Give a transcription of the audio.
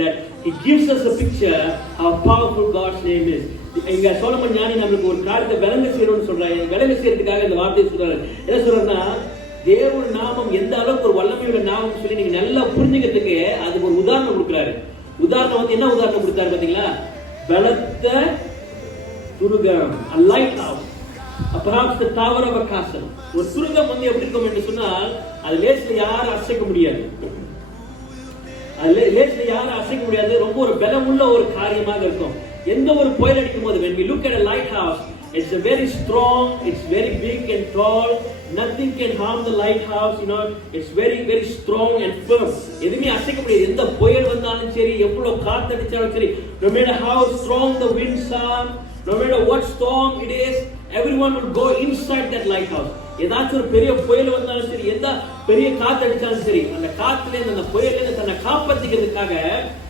that he gives us a picture how powerful God's name is. இங்க சோலமன் ஞானி நமக்கு ஒரு காரியத்தை விளங்க செய்யணும்னு சொல்றாரு. விளங்க செய்யறதுக்காக இந்த வார்த்தையை சொல்றாரு. என்ன சொல்றேன்னா, தேவ நாமம் எந்த அளவுக்கு ஒரு வல்லமையுள்ள நாமம் சொல்லி நீங்க நல்லா புரிஞ்சுக்கிறதுக்கு அதுக்கு ஒரு உதாரணம் கொடுக்குறாரு. உதாரணம் வந்து என்ன உதாரணம் கொடுத்தாரு பாத்தீங்களா? பலத்த Thurugam, a lighthouse, perhaps the tower of a castle. ஒரு துருகம் வந்து எப்படி இருக்கும் என்று சொன்னால் அது லேசில் யாரும் அசைக்க முடியாது. லேசில் யாரும் அசைக்க முடியாது. ரொம்ப ஒரு பலமுள்ள ஒரு காரியமாக இருக்கும். எந்த ஒரு புயல் அடிக்கும் போது when we look at a lighthouse, it's a very strong, it's very big and tall, nothing can harm the lighthouse, you know, it's very very strong and firm. எதுமே அசைக்க முடியாது. எந்த புயல் வந்தாலும் சரி, எவ்வளவு காத்து அடிச்சாலும் சரி, no matter how strong the winds are, no matter what storm it is, everyone will go inside that lighthouse. ஏதாச்சும் ஒரு பெரிய புயல் வந்தாலும் சரி, எந்த பெரிய காத்து அடிச்சாலும் சரி, அந்த காத்துல இருந்து அந்த புயல்ல இருந்து தன்னை காப்பாத்திக்கிறதுக்காக